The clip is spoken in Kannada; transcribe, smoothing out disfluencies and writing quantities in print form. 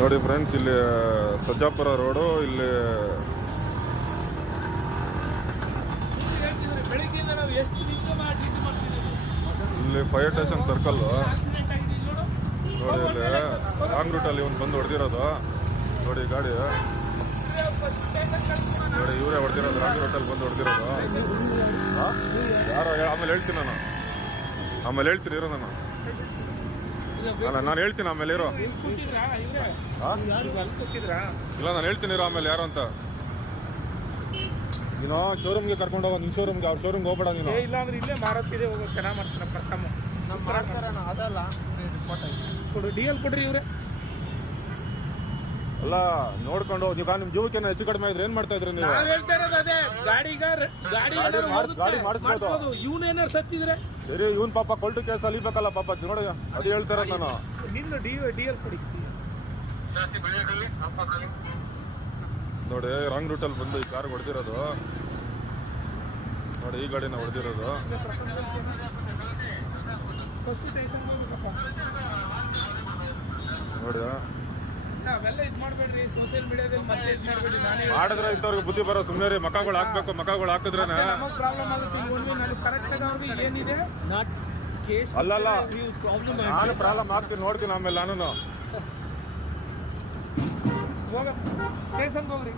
ನೋಡಿ ಫ್ರೆಂಡ್ಸ್, ಇಲ್ಲಿ ಸಜ್ಜಾಪುರ ರೋಡು, ಇಲ್ಲಿ ಇಲ್ಲಿ ಫೈರ್ ಸ್ಟೇಷನ್ ಸರ್ಕಲ್. ನೋಡಿ ಇಲ್ಲಿ ರಾಂಗ್ ರೂಟಲ್ಲಿ ಒಂದು ಬಂದು ಹೊಡೆದಿರೋದು. ನೋಡಿ ಗಾಡಿ ನೋಡಿ, ಇವರೇ ಹೊಡೆದಿರೋದು, ರಾಂಗ್ ರೂಟಲ್ಲಿ ಬಂದು ಹೊಡೆದಿರೋದು. ಯಾರೋ ಆಮೇಲೆ ಹೇಳ್ತೀನಿ ನಾನು, ಆಮೇಲೆ ಹೇಳ್ತೀನಿ ಇರೋ ನಾನು. ಅಲ್ಲ, ನಾನು ಹೇಳ್ತೀನಿ ಆಮೇಲೆ ಇರೋ. ಇಲ್ಲ, ನಾನು ಹೇಳ್ತೀನಿ ಇರೋ ಆಮೇಲೆ ಯಾರು ಅಂತ. ನೀನು ಶೋರೂಮ್ಗೆ ಕರ್ಕೊಂಡು ಹೋಗೋ, ನಿನ್ನ ಶೋರೂಮ್ಗೆ, ಅವ್ರ ಶೋರೂಮ್ಗೆ ಹೋಗ್ಬೇಡ ನೀನು. ಇಲ್ಲ ಅಂದ್ರೆ ಇಲ್ಲೇ ಮಾರೋಕ್ಕಿದೆ, ಹೋಗೋ ಚೆನ್ನಾಗಿ ಮಾಡ್ತಾನೆ ಪ್ರಥಮ. ಅದಲ್ಲ ಕೊಡು, ಡಿ.ಎಲ್ ಕೊಡ್ರಿ ಇವ್ರೆ. ಅಲ್ಲ, ನೋಡ್ಕೊಂಡು ಈಗ ನಿಮ್ಮ ಜೀವಕ್ಕೆ ಹೆಚ್ಚು ಕಡಿಮೆ ಇದ್ರೆ ಏನ್ ಮಾಡ್ತಾ ಇದ್ರಿ ನೀವು? ಹೇಳ್ತಾ ಇರೋದು ಅದೇ, ಗಾಡಿ ಮಾಡಿಸ್ಬೋದು. ಇವನೇನಾರು ಸತ್ತಿದ್ರೆ ಸರಿ, ಇವನ್ ಪಾಪ ಕೊಲ್ಟು ಕೇಸ್ ಅಲಿಬೇಕಲ್ಲ ಪಾಪ. ನೋಡಿ, ಅದು ಹೇಳ್ತಾ ಇರೋದು ನಾನು. ನಿನ್ನ ಡಿ.ಎಲ್ ಕೊಡಿ. ನೋಡಿ, ರಾಂಗ್ ರೂಟಲ್ಲಿ ಬಂದು ಈ ಕಾರ್ ಹೊಡೆದಿರೋದು. ನೋಡಿ, ಈ ಗಾಡಿನ ಹೊಡೆದಿರೋದು. ನೋಡಿ, ಅವೆಲ್ಲ ಇದು ಮಾಡಬೇಡ್ರಿ ಸೋಷಿಯಲ್ ಮೀಡಿಯಾದಲ್ಲಿ. ಮತ್ತೆ ಇದು ಮಾಡಬೇಡಿ. ಮಾಡಿದ್ರೆ ಇಂಥವ್ರಿಗೆ ಬುದ್ಧಿ ಬರೋ. ಸುಮ್ಮನೆ ರೀ, ಮಕ್ಕಗಳು ಹಾಕ್ಬೇಕು. ಮಕ್ಕಗಳು ಹಾಕಿದ್ರೆ ಪ್ರಾಬ್ಲಮ್ ಆಗುತ್ತೆ. ಕರೆಕ್ಟಾಗಿ ಅವ್ರಿಗೆ ಏನಿದೆ ಕೇಸ್ ಅಲ್ಲಲ್ಲ, ಪ್ರಾಬ್ಲಮ್ ನಾನು ಪ್ರಾಬ್ಲಮ್ ಆಗ್ತೀನಿ, ನೋಡ್ತೀನಿ ಆಮೇಲೆ ನಾನು. ಹೋಗ ಸ್ಟೇಷನ್ಗೆ ಹೋಗ್ರಿ.